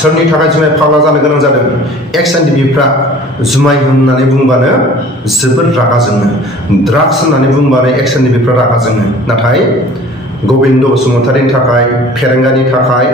सोरनि थाखाय जुमाय फाग्ला जानो गोनां जादों एक्स एन्ड बिफ्रा जुमाय होननानै बुंबानो जोबोद रागा जोङो ड्राग्स होननानै बुंबानो एक्स एन्ड बिफ्रा रागा जोङो नाथाय गोविंद बसुमतारीनि थाखाय फेरेंगानि थाखाय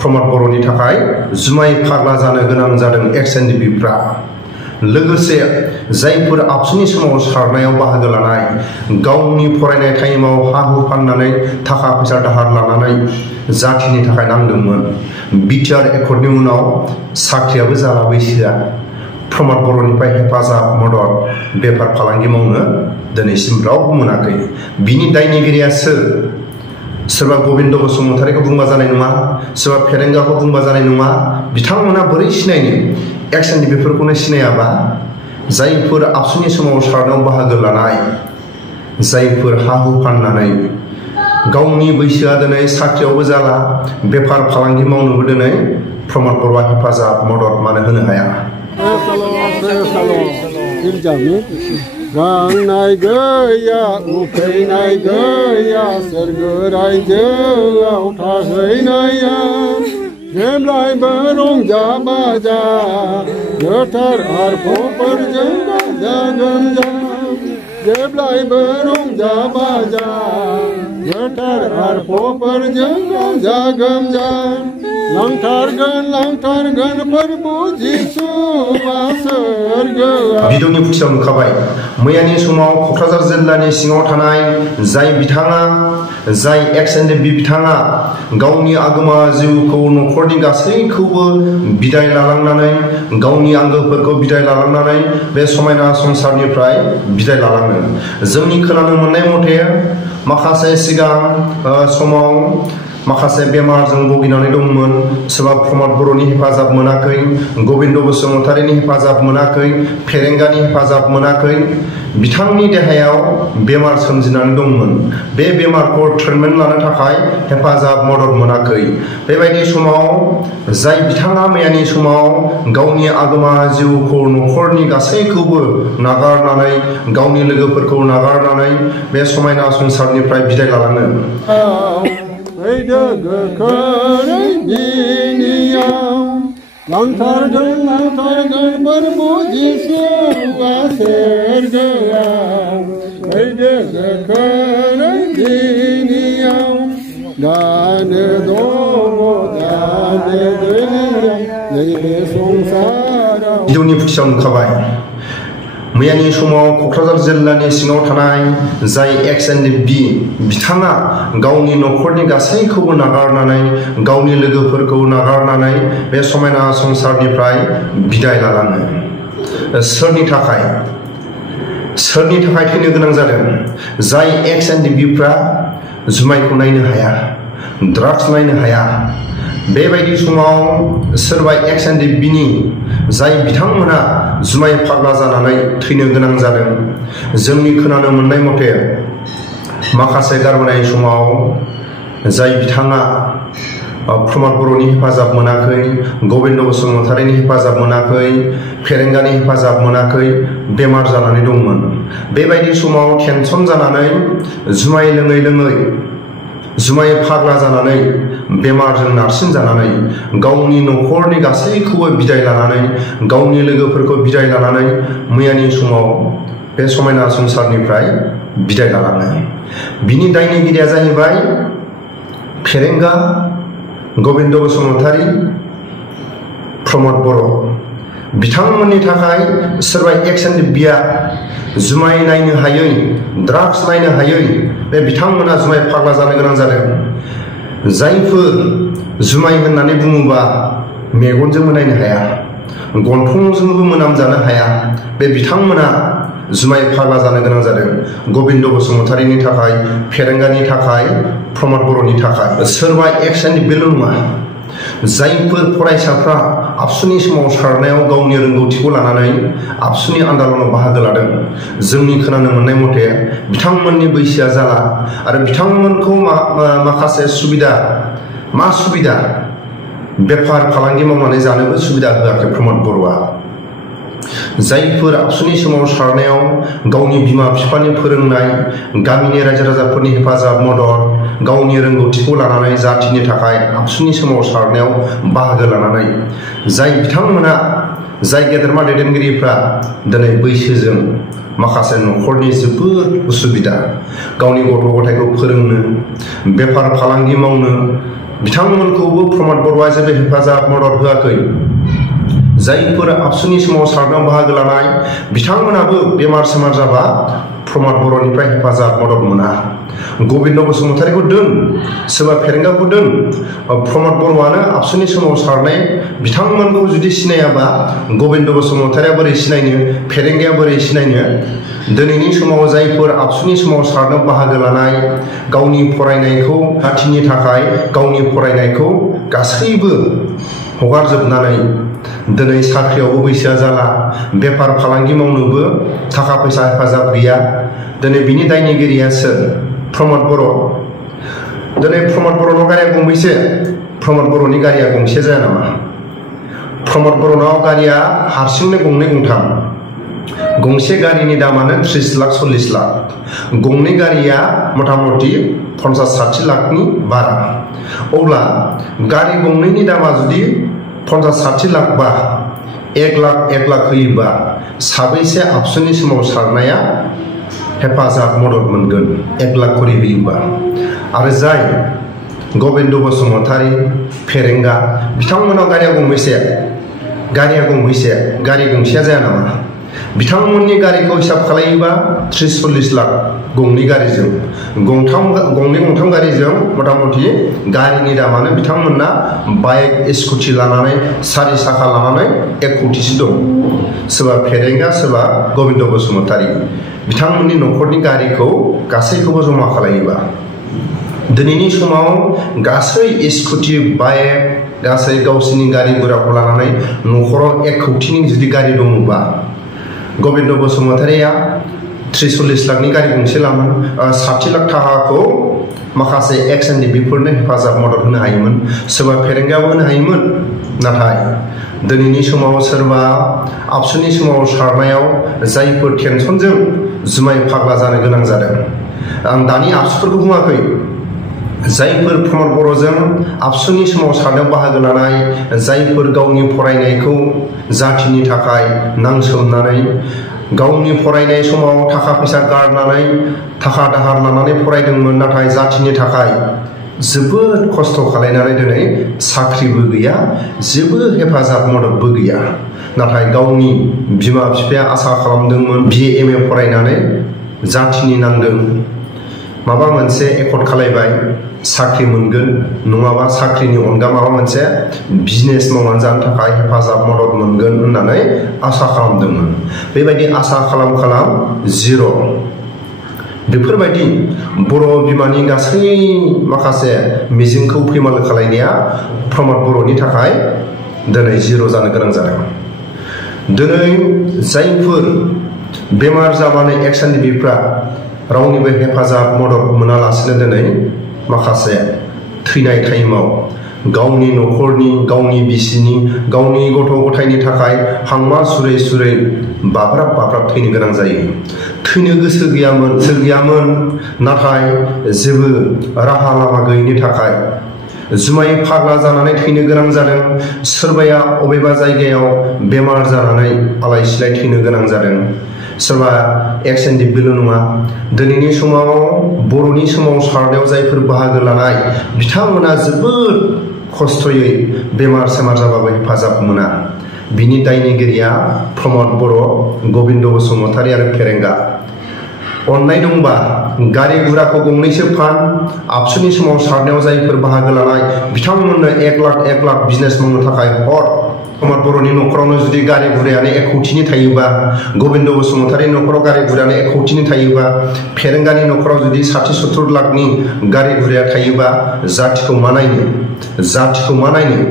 प्रमद बर'नि थाखाय जुमाय फाग्ला जानो गोनां जादों एक्स एन्ड बिफ्रा लोगोसे जायफोर आबसुनि समाव सारनायाव बाहागो लानाय गावनि फरायनाय टाइमाव हा हु फाननानै थाखा फैसा दाहार लानानै जाथिनि थाखाय नांदोंमोन बिटिआर एकर्डनि उनाव साख्रियाबो जाला बैसोआ प्रमद बर'निफ्राय हेफाजाब मदद बेफार फालांगि मावनो दिनैसिम रावबो मोनाखै बिनि दायनिगिरिया सोरबा गोविंद बसुमतारीखौ बुंबा जानाय नङा सोरबा फेरेंगाखौ बुंबा जानाय नङा बिथांमोना बोरै सिनायनो एक्स एन्ड बेफोरखौनो सिनायाबा जायफोर आबसुनि समाव सारनायाव बाहागो लानाय जायफोर हा हु फाननानै गावनि बैसोआ दिनै साख्रियावबो जाला बेफार फालांगि मावनोबो दिनै प्रमद बर'आ हेफाजाब मदद मानो होनो हाया गांनाय गैया उखैनाय गैया सोरगो रायजोआव थाहैनाया जेब्लायबो रंजा बाजा गोथार आरफोरजों गाजा गोमजा जेब्लायबो रंजा बाजा गोथार आरफोरजों गाजा गोमजा लांथारगोन फोरबो जिसुआ सोरगोआव भिडिअनि फुथियाव नुखाबाय मैयानि समाव क'क्राझार जिल्लानि सिङाव थानाय जाय एक्स एन्ड बि बिथाङा गावनि आगोमा जिउखौ न'खरनि गासैखौबो बिदाय लालांनानै गावनि आंगोफोरखौ बिदाय लालांनानै बे समायना संसारनिफ्राय बिदाय लालाङो जोंनि खोनानो मोननाय मथे माखासे सिगां समाव माखासे बेमारजों भुगिनानै दंमोन सोरबा प्रमद बर'नि हेफाजाब मोनाखै गोविंद बसुमतारीनि हेफाजाब मोनाखै फेरेंगानि हेफाजाब मोनाखै बिथांनि देहायाव बेमार सोमजिनानै दंमोन बे बेमारखौ ट्रिटमेन्ट लानो थाखाय हेफाजाब मदद मोनाखै बेबायदि समाव जाय बिथाङा मैयानि समाव गावनि आगोमा जिउखौ न'खरनि गासैखौबो नागारनानै गावनि लोगोफोरखौ नागारनानै बे समायना संसारनिफ्राय बिदाय लालाङो लांथारगोन फोरबो जिसुआ सोरगोआव फैदो गोख्रै दिनियाव दानो नैबे संसाराव भिडिअनि फुथियाव नुखाबाय मैयानि समाव क'क्राझार जिल्लानि सिङाव थानाय जाय एक्स एन्ड बि बिथाङा गावनि न'खरनि गासैखौबो नागारनानै गावनि लोगोफोरखौ नागारनानै बे समायना संसारनिफ्राय बिदाय लालाङो सोरनि थाखाय थैनो गोनां जादों जाय एक्स एन्ड बिफ्रा जुमायखौ नायनो हाया ड्राग्स नायनो हाया बेबायदि समाव सोरबा एक्स एन्ड बिनि जाय बिथांमोना जुमाय फाग्ला जानानै थैनो गोनां जादों जोंनि खोनानो मोननाय मथे माखासे गारबोनाय समाव जाय बिथाङा प्रमद बर'नि हेफाजाब मोनाखै गोविंद बसुमतारीनि हेफाजाब मोनाखै फेरेंगानि हेफाजाब मोनाखै बेमार जानानै दंमोन बेबायदि समाव टेनसन जानानै जुमाय लोङै जुमाय फाग्ला जानानै बेमारजों नारसिन जानानै गावनि न'खरनि गासैखौबो बिदाय लानानै गावनि लोगोफोरखौ बिदाय लानानै मैयानि समाव बे समायना संसारनिफ्राय बिदाय लालाङो बिनि दायनिगिरिया जाहैबाय फेरेंगा गोविंद बसुमतारी प्रमद बर' बिथांमोननि थाखाय सोरबा एक्स एन्ड बिया जुमाय नायनो हायै ड्राग्स नायनो हायै बे बिथांमोना जुमाय फाग्ला जानो गोनां जादों जायफोर जुमाय होननानै बुङोबा मेगनजोंबो नायनो हाया गन्थंजोंबो मोनामजानो हाया बे बिथांमोना जुमाय फाग्ला जानो गोनां जादों गोविंद बसुमतारीनि थाखाय फेरेंगानि थाखाय प्रमद बर'नि थाखाय सोरबा एक्स एन्ड बेल' नङा जायफोर फरायसाफ्रा आबसुनि समाव सारनायाव गावनि रोंगौथिखौ लानानै आबसुनि आन्दालनाव बाहागो लादों जोंनि खोनानो मोननाय मथे बिथांमोननि बैसोआ जाला आरो बिथांमोनखौ माखासे सुबिदा बेफार फालांगि मावनानै जानोबो सुबिदा होआखै प्रमद बर'आ जायफोर आबसुनि सोमावसारनायाव गावनि बिमा बिफानि फोरोंनाय गामिनि रायजो राजाफोरनि हेफाजाब मदद गावनि रोंगौथिखौ लानानै जाथिनि थाखाय आबसुनि सोमावसारनायाव बाहागो लानानै जाय बिथांमोना जाय गेदेरमा दैदेनगिरिफ्रा दिनै बैसोजों माखासे न'खरनि जोबोद उसुबिदा गावनि गथ' गथायखौ फोरोंनो बेफार फालांगि मावनो बिथांमोनखौबो प्रमद बर'आ जेबो हेफाजाब मदद होआखै जायफोर आबसुनि सोमावसारनायाव बाहागो लानाय बिथांमोनाबो बेमार सेमार जाबा प्रमद बर'निफ्राय हेफाजाब मदद मोना गबिन्द बसुमतारीखौ दोन सोरबा फेरेंगाखौ दोन प्रमद बर'आनो आबसुनि सोमावसारनाय बिथांमोनखौ जुदि सिनायाबा गबिन्द बसुमतारीया बोरै सिनायनो फेरेंगाया बोरै सिनायनो दिनैनि समाव जायफोर आबसुनि सोमावसारनायाव बाहागो लानाय गावनि फरायनायखौ जाथिनि थाखाय गावनि फरायनायखौ गासैबो हगारजोबनानै दिनै साख्रियावबो बैसोआ जाला बेफार फालांगि मावनोबो थाखा फैसा हेफाजाब गैया दिनै बिनि दायनिगिरिया सोर प्रमद बर' दिनै प्रमद बर'नाव गारिया गंबैसे प्रमद बर'नि गारिया गंसे जाया नामा प्रमद बर'नाव गारिया हारसिंनो गंनै गंथाम गंसे गारिनि दामानो 30 लाख 40 लाख गंनै गारिया मथा मथि 50-60 लाखनि बारा अब्ला गारि गंनैनि दामा जुदि 50-60 लाख बा 1 लाख होयोबा साबैसे आबसुनि सोमावसारनाया हेफाजाब मदद मोनगोन 1 लाख करि होयोबा आरो जाय गबिन्द बसुमतारी फेरेंगा बिथांमोनाव गारिया गंबैसे गारि गंसेया जाया नामा बिथांमोननि गारिखौ हिसाब खालायोबा 30-40 लाख गंनै गारिजों गंनै गंथाम गारिजों मथा मथि गारिनि दामानो बिथांमोनना बाइक स्कुटि लानानै 4 साखा लानानै 1 कौटिसो दं सोरबा फेरेंगा सोरबा गबिन्द बसुमतारी बिथांमोननि न'खरनि गारिखौ गासैखौबो जमा खालायोबा दिनैनि समाव गासै स्कुटि बाइक गासै गावसिनि गारि गुराखौ लानानै न'खराव 1 कौटिनि जुदि गारि दङबा गबिन्द बसुमतारीया 30-40 लाखनि गारि गंसे लामोन 60 लाख थाखाखौ माखासे XNDP-फोरनो हेफाजाब मदद होनो हायोमोन सोरबा फेरेंगायाबो होनो हायोमोन नाथाय दिनैनि समाव सोरबा आबसुनि सोमावसारनायाव जायफोर टेनसनजों जुमाय फाग्ला जानो गोनां जादों आं दानि आबसुफोरखौ बुङाखै जायफोर प्रमद बर'जों आबसुनि सोमावसारनायाव बाहागो लानाय जायफोर गावनि फरायनायखौ जाथिनि थाखाय नांसोमनानै गावनि फरायनाय समाव थाखा फैसा गारनानै थाखा दाहार लानानै फरायदोंमोन नाथाय जाथिनि थाखाय जोबोद खस्थ' खालायनानै दिनै साख्रिबो गैया जेबो हेफाजाब मददबो गैया नाथाय गावनि बिमा बिफाया आसा खालामदोंमोन BA MA फरायनानै जाथिनि नांदों माबा मोनसे एकर्ड खालायबाय साख्रि मोनगोन नङाबा साख्रिनि अनगा माबा मोनसे बिजनेस मावनानै जानो थाखाय हेफाजाब मदद मोनगोन होननानै आसा खालामदोंमोन बेबायदि आसा खालाम जिर' बेफोरबायदि बर' बिमानि गासै माखासे मिजिंखौ फैमाल खालायनाया प्रमद बर'नि थाखाय दिनै जिर' जानो गोनां जादों दिनै जायफोर बेमार जानानै XNDP-फ्रा रावनिबो हेफाजाब मदद मोनालासिनो दिनै माखासे थैनाय टाइमाव गावनि न'खरनि गावनि बिसिनि गावनि गथ' गथायनि थाखाय हांमा सुरै बाब्राब थैनो गोनां जायो थैनो गोसो गैयामोन नाथाय जेबो राहा लामा गैयिनि थाखाय जुमाय फाग्ला जानानै थैनो गोनां जादों सोरबाया अबेबा जायगायाव बेमार जानानै आलाय सिलाय थैनो गोनां जादों सोरबा XNDP-ल' नङा दिनैनि समाव बर'नि सोमावसारनायाव जायफोर बाहागो लानाय बिथांमोना जोबोद खस्थ'यै बेमार सेमार जाबाबो हेफाजाब मोना बिनि दायनिगिरिया प्रमद बर' गबिन्द बसुमतारी आरो फेरेंगा अननाय दंबा गारि गुराखौ गंनैसो फान आबसुनि सोमावसारनायाव जायफोर बाहागो लानाय बिथांमोननो 1 लाख बिजनेस मावनो थाखाय हर प्रमद बर'नि न'खरावनो जुदि गारि गुरायानो 1 कौटिनि थायोबा गबिन्द बसुमतारी न'खराव गारि गुरायानो 1 कौटिनि थायोबा फेरेंगानि न'खराव जुदि 60-70 लाखनि गारि गुराया थायोबा जाथिखौ मा नायनो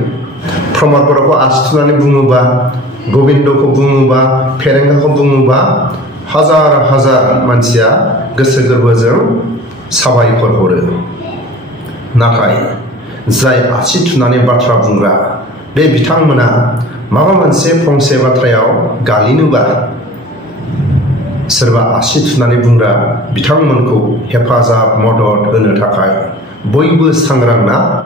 प्रमद बर'खौ आसि थुनानै बुङोबा गबिन्दखौ बुङोबा फेरेंगाखौ बुङोबा हाजार मानसिया गोसो गोरबोजों साबायखर हरो नाथाय जाय आसि थुनानै बाथ्रा बुंग्रा बे बिथांमोना माबा मोनसे फंसे बाथ्रायाव गालिनोबा सोरबा आसि थुनानै बुंग्रा बिथांमोनखौ हेफाजाब मदद होनो थाखाय बयबो सांग्रां ना